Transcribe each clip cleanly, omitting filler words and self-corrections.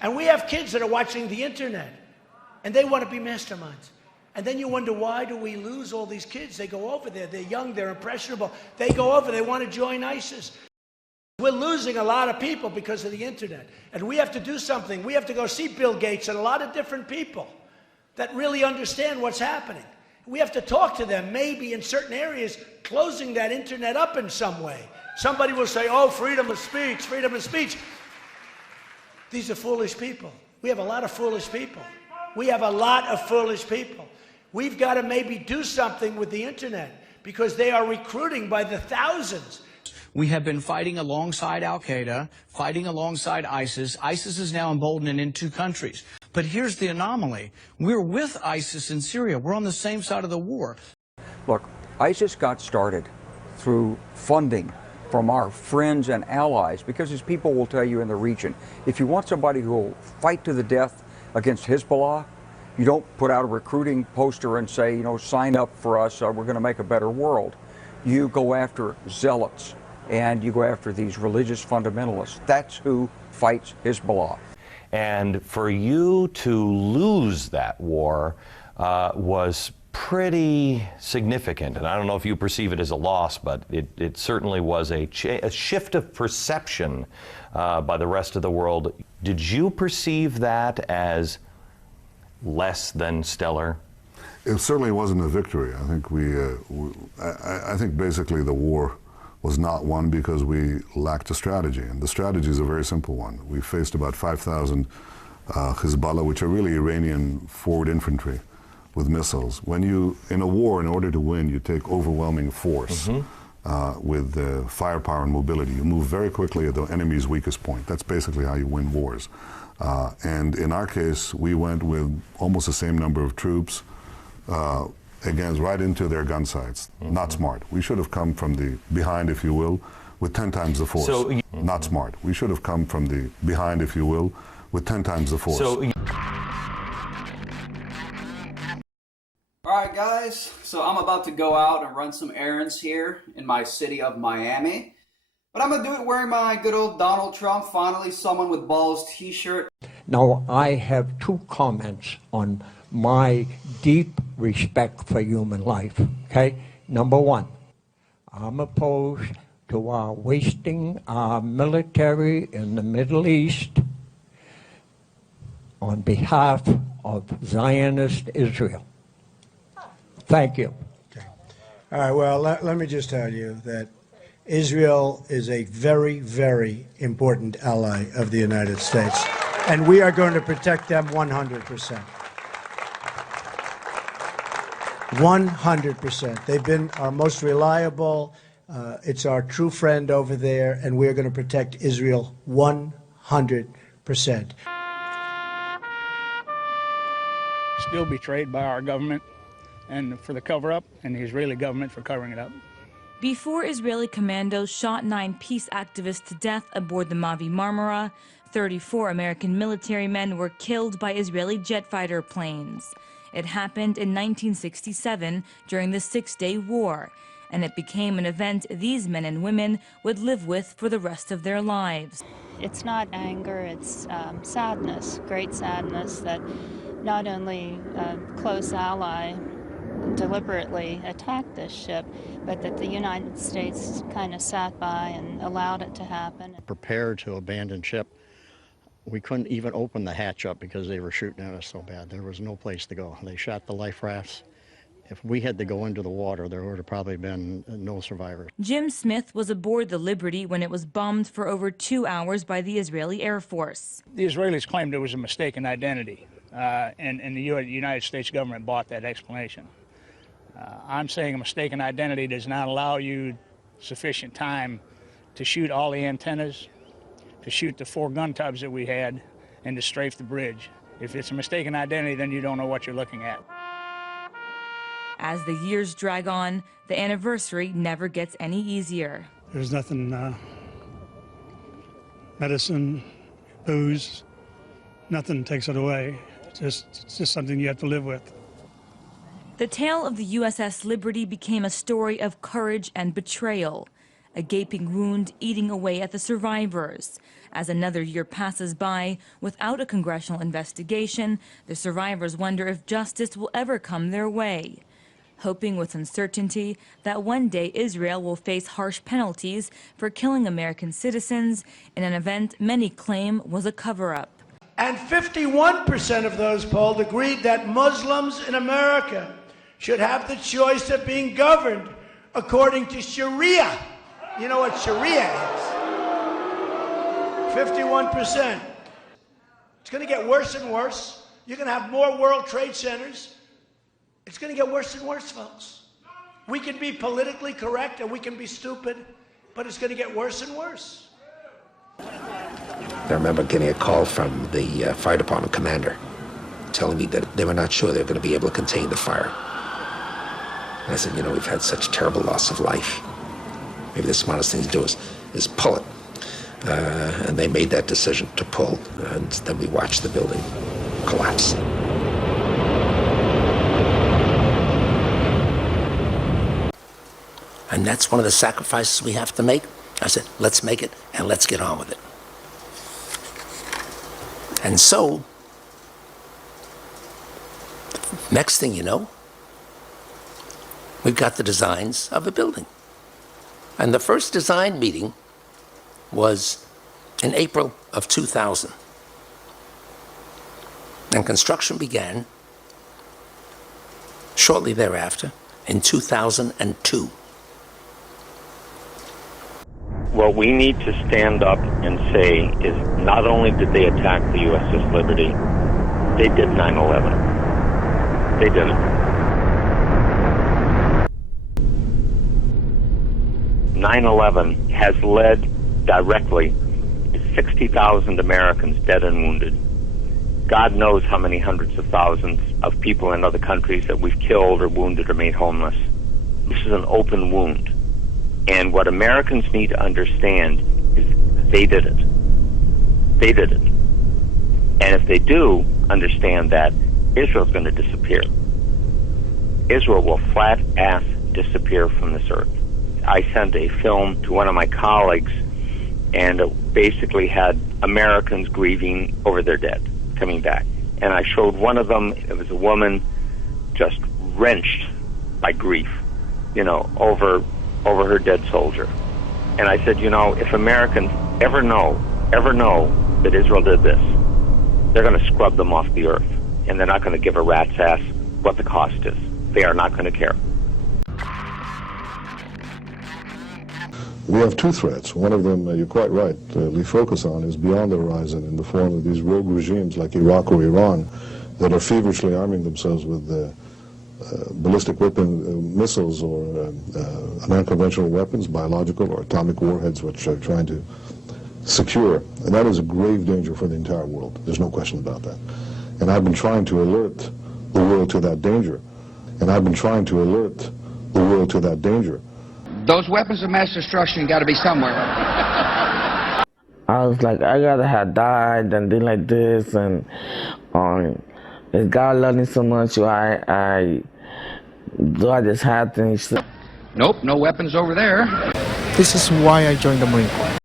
And we have kids that are watching the internet, and they want to be masterminds. And then you wonder, why do we lose all these kids? They go over there, they're young, they're impressionable. They go over, they want to join ISIS. We're losing a lot of people because of the internet. And we have to do something. We have to go see Bill Gates and a lot of different people that really understand what's happening. We have to talk to them, maybe in certain areas, closing that internet up in some way. Somebody will say, oh, freedom of speech, freedom of speech. These are foolish people. We have a lot of foolish people. We have a lot of foolish people. We've got to maybe do something with the internet because they are recruiting by the thousands. We have been fighting alongside al-Qaeda, fighting alongside ISIS. ISIS is now emboldened in 2 countries. But here's the anomaly. We're with ISIS in Syria. We're on the same side of the war. Look, ISIS got started through funding from our friends and allies, because as people will tell you in the region, if you want somebody who will fight to the death against Hezbollah, you don't put out a recruiting poster and say, you know, sign up for us, we're going to make a better world. You go after zealots, and you go after these religious fundamentalists. That's who fights Hezbollah. And for you to lose that war was pretty significant. And I don't know if you perceive it as a loss, but it certainly was a shift of perception by the rest of the world. Did you perceive that as less than stellar? It certainly wasn't a victory. I think I think basically the war was not won because we lacked a strategy, and the strategy is a very simple one. We faced about 5,000 Hezbollah, which are really Iranian forward infantry with missiles. When you, in a war, in order to win, you take overwhelming force with firepower and mobility. You move very quickly at the enemy's weakest point. That's basically how you win wars. And in our case, we went with almost the same number of troops, again, right into their gun sights. Not smart. We should have come from the behind, if you will, with 10 times the force. Not smart. We should have come from the behind, if you will, with 10 times the force. All right, guys. So I'm about to go out and run some errands here in my city of Miami. But I'm going to do it wearing my good old Donald Trump, finally someone with balls t-shirt. Now, I have 2 comments on my deep respect for human life, okay? Number 1, I'm opposed to our wasting our military in the Middle East on behalf of Zionist Israel. Thank you. Okay. All right, well, let me just tell you that Israel is a very, very important ally of the United States, and we are going to protect them 100%. 100%. They've been our most reliable. It's our true friend over there, and we're going to protect Israel 100%. Still betrayed by our government and for the cover-up, and the Israeli government for covering it up. Before Israeli commandos shot 9 peace activists to death aboard the Mavi Marmara, 34 American military men were killed by Israeli jet fighter planes. It happened in 1967 during the 6-Day War, and it became an event these men and women would live with for the rest of their lives. It's not anger, it's sadness, great sadness that not only a close ally deliberately attacked this ship, but that the United States kind of sat by and allowed it to happen. Prepared to abandon ship. We couldn't even open the hatch up because they were shooting at us so bad. There was no place to go. They shot the life rafts. If we had to go into the water, there would have probably been no survivors. Jim Smith was aboard the Liberty when it was bombed for over 2 hours by the Israeli Air Force. The Israelis claimed it was a mistaken identity, and the United States government bought that explanation. I'm saying a mistaken identity does not allow you sufficient time to shoot all the antennas, to shoot the 4 gun tubs that we had, and to strafe the bridge. If it's a mistaken identity, then you don't know what you're looking at. As the years drag on, the anniversary never gets any easier. There's nothing, medicine, booze, nothing takes it away. It's just something you have to live with. The tale of the USS Liberty became a story of courage and betrayal, a gaping wound eating away at the survivors, As another year passes by without a congressional investigation, the survivors wonder if justice will ever come their way, hoping with uncertainty that one day Israel will face harsh penalties for killing American citizens in an event many claim was a cover-up. And 51% of those polled agreed that Muslims in America should have the choice of being governed according to Sharia. You know what Sharia is? 51%. It's going to get worse and worse. You're going to have more World Trade Centers. It's going to get worse and worse, folks. We can be politically correct and we can be stupid, but it's going to get worse and worse. I remember getting a call from the fire department commander telling me that they were not sure they were going to be able to contain the fire. And I said, you know, we've had such terrible loss of life. Maybe the smartest thing to do is pull it. And they made that decision to pull, and then we watched the building collapse. And that's one of the sacrifices we have to make. I said, let's make it and let's get on with it. And so, next thing you know, we've got the designs of the building. And the first design meeting was in April of 2000. And construction began shortly thereafter in 2002. What we need to stand up and say is not only did they attack the USS Liberty, they did 9/11. They did it. 9/11 has led directly to 60,000 Americans dead and wounded. God knows how many hundreds of thousands of people in other countries that we've killed or wounded or made homeless. This is an open wound. And what Americans need to understand is they did it. They did it. And if they do understand that, Israel's going to disappear. Israel will flat-ass disappear from this earth. I sent a film to one of my colleagues, and it basically had Americans grieving over their dead, coming back. And I showed one of them, it was a woman just wrenched by grief, you know, over her dead soldier. And I said, you know, if Americans ever know that Israel did this, they're going to scrub them off the earth. And they're not going to give a rat's ass what the cost is. They are not going to care. We have two threats. One of them, you're quite right, we focus on is beyond the horizon in the form of these rogue regimes like Iraq or Iran that are feverishly arming themselves with ballistic weapon missiles or unconventional weapons, biological or atomic warheads, which are trying to secure. And that is a grave danger for the entire world. There's no question about that. And I've been trying to alert the world to that danger. And I've been trying to alert the world to that danger. Those weapons of mass destruction got to be somewhere. I was like, I gotta have died and things like this, and if God loved me so much, I just had things. Nope, no weapons over there. This is why I joined the Marine Corps.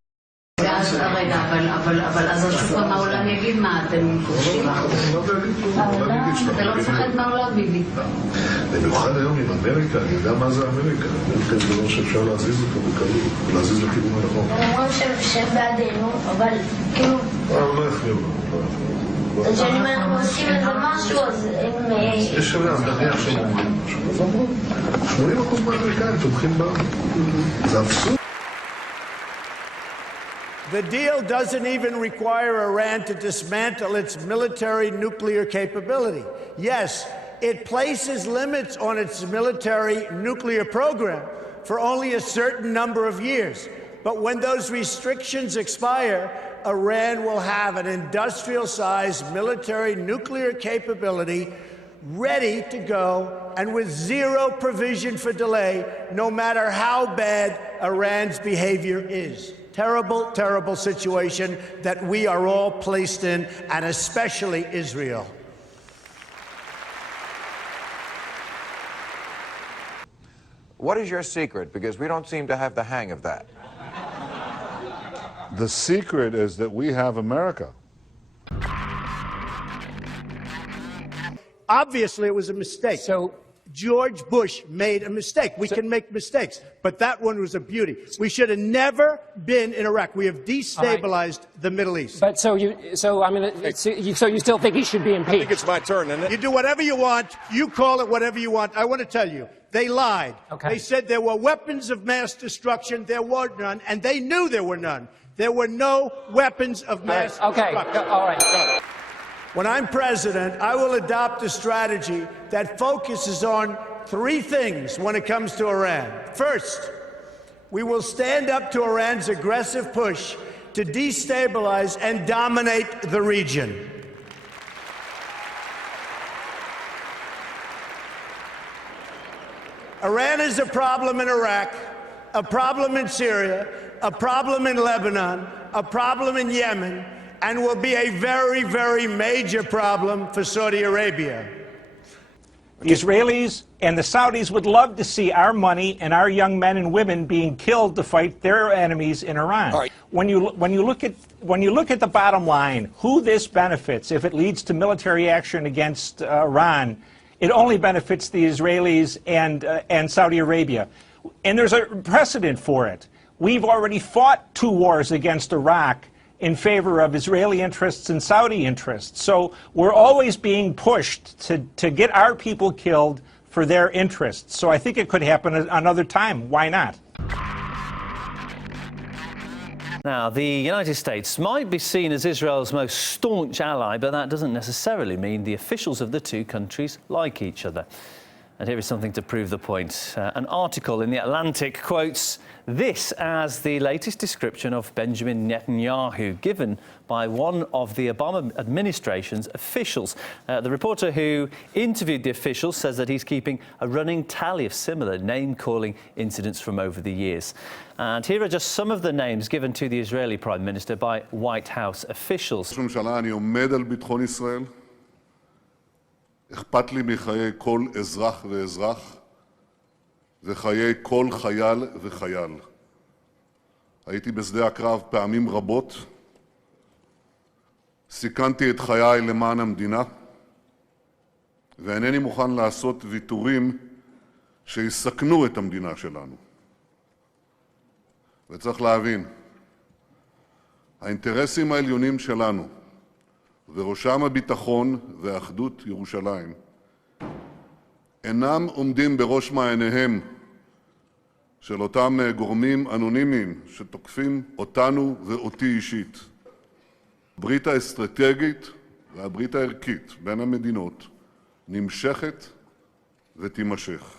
במיוחד היום עם אמריקה, אני יודע מה זה אמריקה. אמריקה זה דבר שאפשר להזיז אותו בקלות, להזיז לכיוון הנכון. הם אומרים שהם בעדינו, אבל כאילו... לא יחמיאו לנו. אז שאם אנחנו עושים איזה משהו, אז הם... יש שם להמדניח שהם אומרים משהו. אז אמרו, 80% מהאמריקאים תומכים בנו. זה אבסורד. The deal doesn't even require Iran to dismantle its military nuclear capability. Yes, it places limits on its military nuclear program for only a certain number of years. But when those restrictions expire, Iran will have an industrial-sized military nuclear capability ready to go and with zero provision for delay, no matter how bad Iran's behavior is. Terrible, terrible situation that we are all placed in, and especially Israel. What is your secret? Because we don't seem to have the hang of that. The secret is that we have America. Obviously, it was a mistake. So George Bush made a mistake. We can make mistakes, but that one was a beauty. We should have never been in Iraq. We have destabilized the Middle East. But so you still think he should be impeached? I think it's my turn, isn't it? You do whatever you want. You call it whatever you want. I want to tell you, they lied. Okay. They said there were weapons of mass destruction. There were none, and they knew there were none. There were no weapons of mass destruction. All right. When I'm president, I will adopt a strategy that focuses on three things when it comes to Iran. First, we will stand up to Iran's aggressive push to destabilize and dominate the region. Iran is a problem in Iraq, a problem in Syria, a problem in Lebanon, a problem in Yemen, and will be a very, very major problem for Saudi Arabia. The Israelis and the Saudis would love to see our money and our young men and women being killed to fight their enemies in Iran. All right. When you look at the bottom line, who this benefits if it leads to military action against Iran, it only benefits the Israelis and Saudi Arabia. And there's a precedent for it. We've already fought 2 wars against Iraq in favor of Israeli interests and Saudi interests. So we're always being pushed to get our people killed for their interests. So I think it could happen another time. Why not? Now, the United States might be seen as Israel's most staunch ally, but that doesn't necessarily mean the officials of the two countries like each other. And here is something to prove the point. An article in The Atlantic quotes this as the latest description of Benjamin Netanyahu given by one of the Obama administration's officials. The reporter who interviewed the official says that he's keeping a running tally of similar name-calling incidents from over the years. And here are just some of the names given to the Israeli Prime Minister by White House officials. אכפת לי מחיי כל אזרח ואזרח וחיי כל חייל וחייל. הייתי בשדה הקרב פעמים רבות, סיכנתי את חיי למען המדינה, ואינני מוכן לעשות ויתורים שיסכנו את המדינה שלנו. וצריך להבין, האינטרסים העליונים שלנו, וראשם הביטחון ואחדות ירושלים, אינם עומדים בראש מעייניהם של אותם גורמים אנונימיים שתוקפים אותנו ואותי אישית. הברית האסטרטגית והברית הערכית בין המדינות נמשכת ותימשך.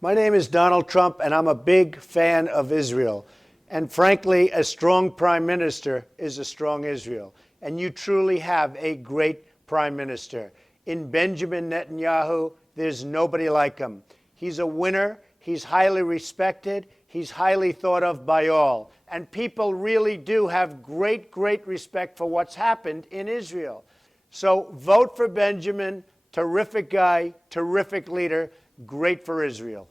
My name is Donald Trump, and I'm a big fan of Israel. And frankly, a strong prime minister is a strong Israel. And you truly have a great prime minister. In Benjamin Netanyahu, there's nobody like him. He's a winner. He's highly respected. He's highly thought of by all. And people really do have great, great respect for what's happened in Israel. So vote for Benjamin. Terrific guy, terrific leader, great for Israel.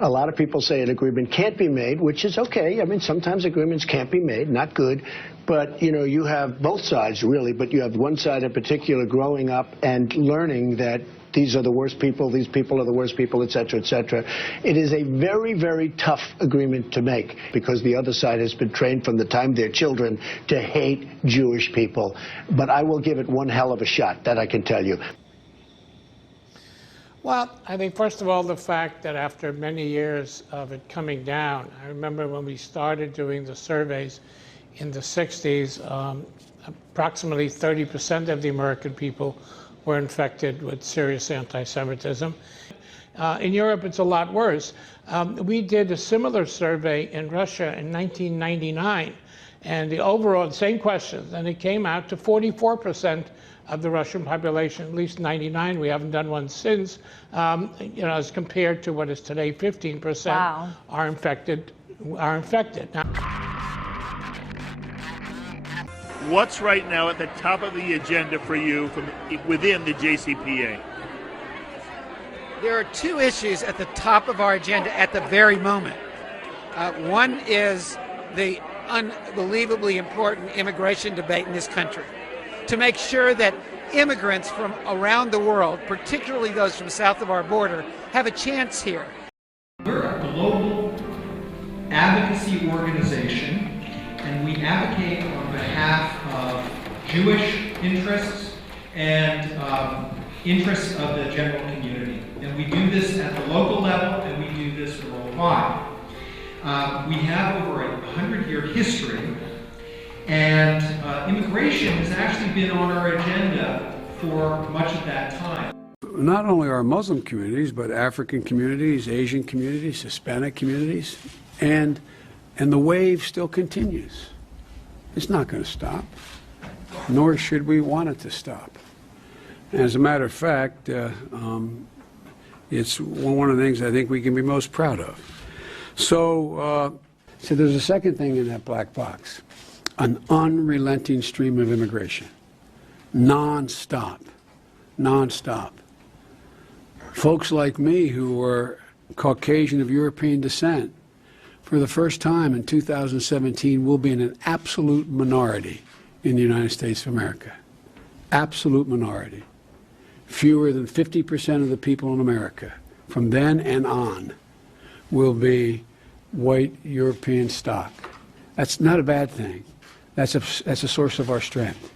A lot of people say an agreement can't be made, which is okay. I mean, sometimes agreements can't be made, not good. But, you know, you have both sides, really, but you have one side in particular growing up and learning that these are the worst people, these people are the worst people, et cetera, et cetera. It is a very, very tough agreement to make because the other side has been trained from the time they're children to hate Jewish people. But I will give it one hell of a shot, that I can tell you. Well, I think, first of all, the fact that after many years of it coming down, I remember when we started doing the surveys in the 60s, approximately 30% of the American people were infected with serious anti-Semitism. In Europe, it's a lot worse. We did a similar survey in Russia in 1999, and the overall, same questions, and it came out to 44% of the Russian population, at least 99. We haven't done one since. You know, as compared to what is today, 15% are infected. Now, what's right now at the top of the agenda for you from within the JCPA? There are two issues at the top of our agenda at the very moment. One is the unbelievably important immigration debate in this country, to make sure that immigrants from around the world, particularly those from south of our border, have a chance here. We're a global advocacy organization, and we advocate on behalf of Jewish interests and interests of the general community. And we do this at the local level, and we do this worldwide. We have over a 100-year history, and immigration has actually been on our agenda for much of that time. Not only our Muslim communities, but African communities, Asian communities, Hispanic communities, and the wave still continues. It's not going to stop, nor should we want it to stop. As a matter of fact, it's one of the things I think we can be most proud of. So there's a second thing in that black box, an unrelenting stream of immigration, non-stop, non-stop. Folks like me who are Caucasian of European descent, for the first time in 2017, will be in an absolute minority in the United States of America. Absolute minority. Fewer than 50% of the people in America from then and on will be white European stock. That's not a bad thing. That's a source of our strength.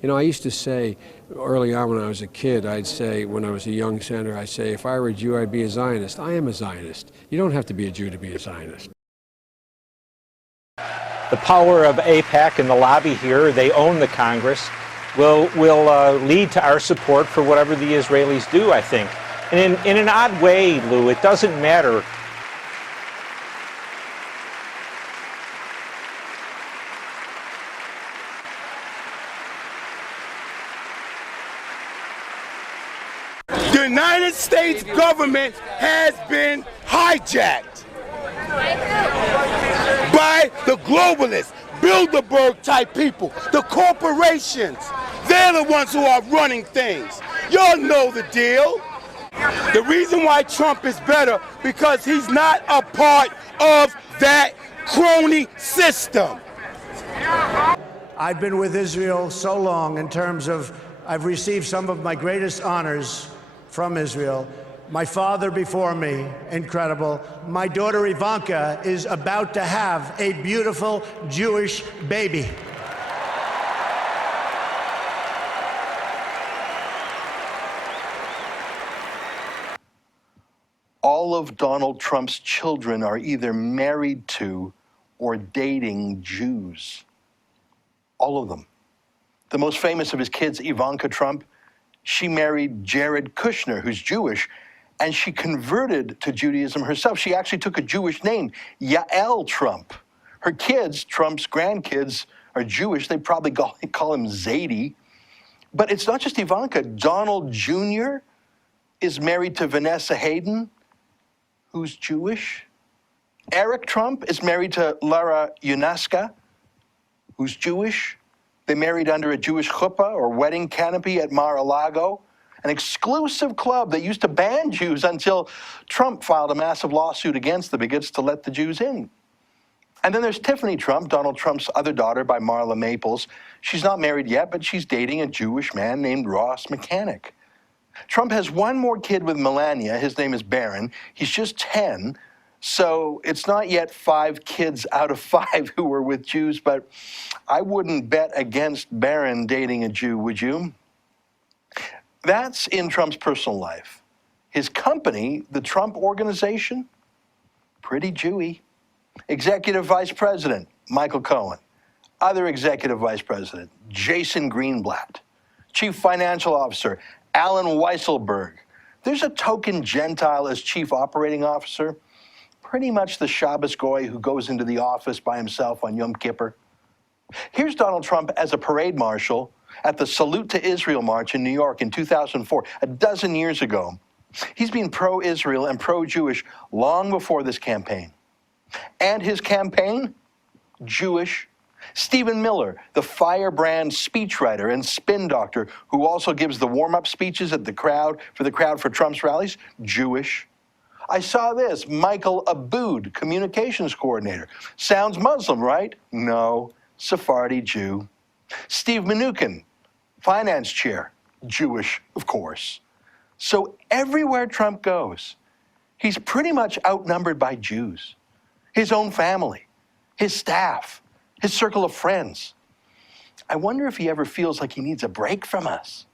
You know, I used to say early on when I was a kid, I'd say, when I was a young senator, I'd say, if I were a Jew, I'd be a Zionist. I am a Zionist. You don't have to be a Jew to be a Zionist. The power of AIPAC and the lobby here, they own the Congress, will lead to our support for whatever the Israelis do, I think. And in an odd way, Lou, it doesn't matter. The United States government has been hijacked by the globalists, Bilderberg type people, the corporations. They're the ones who are running things. Y'all know the deal. The reason why Trump is better, because he's not a part of that crony system. I've been with Israel so long in terms of I've received some of my greatest honors from Israel. My father before me, incredible. My daughter Ivanka is about to have a beautiful Jewish baby. All of Donald Trump's children are either married to or dating Jews. All of them. The most famous of his kids, Ivanka Trump, she married Jared Kushner, who's Jewish, and she converted to Judaism herself. She actually took a Jewish name, Yael Trump. Her kids, Trump's grandkids, are Jewish. They probably call him Zadie. But it's not just Ivanka. Donald Jr. is married to Vanessa Hayden, who's Jewish. Eric Trump is married to Lara Yunaska, who's Jewish. They married under a Jewish chuppah or wedding canopy at Mar-a-Lago, an exclusive club that used to ban Jews until Trump filed a massive lawsuit against the bigots to let the Jews in. And then there's Tiffany Trump, Donald Trump's other daughter by Marla Maples. She's not married yet, but she's dating a Jewish man named Ross Mechanic. Trump has one more kid with Melania. His name is Barron. He's just 10. So it's not yet 5 kids out of 5 who were with Jews, but I wouldn't bet against Barron dating a Jew, would you? That's in Trump's personal life. His company, the Trump Organization, pretty Jewy. Executive Vice President, Michael Cohen. Other Executive Vice President, Jason Greenblatt. Chief Financial Officer, Alan Weisselberg. There's a token Gentile as Chief Operating Officer. Pretty much the Shabbos Goy who goes into the office by himself on Yom Kippur. Here's Donald Trump as a parade marshal at the Salute to Israel March in New York in 2004, a dozen years ago. He's been pro-Israel and pro-Jewish long before this campaign. And his campaign? Jewish. Stephen Miller, the firebrand speechwriter and spin doctor who also gives the warm-up speeches at the crowd for Trump's rallies? Jewish. I saw this, Michael Aboud, communications coordinator. Sounds Muslim, right? No, Sephardi Jew. Steve Mnuchin, finance chair, Jewish, of course. So everywhere Trump goes, he's pretty much outnumbered by Jews. His own family, his staff, his circle of friends. I wonder if he ever feels like he needs a break from us.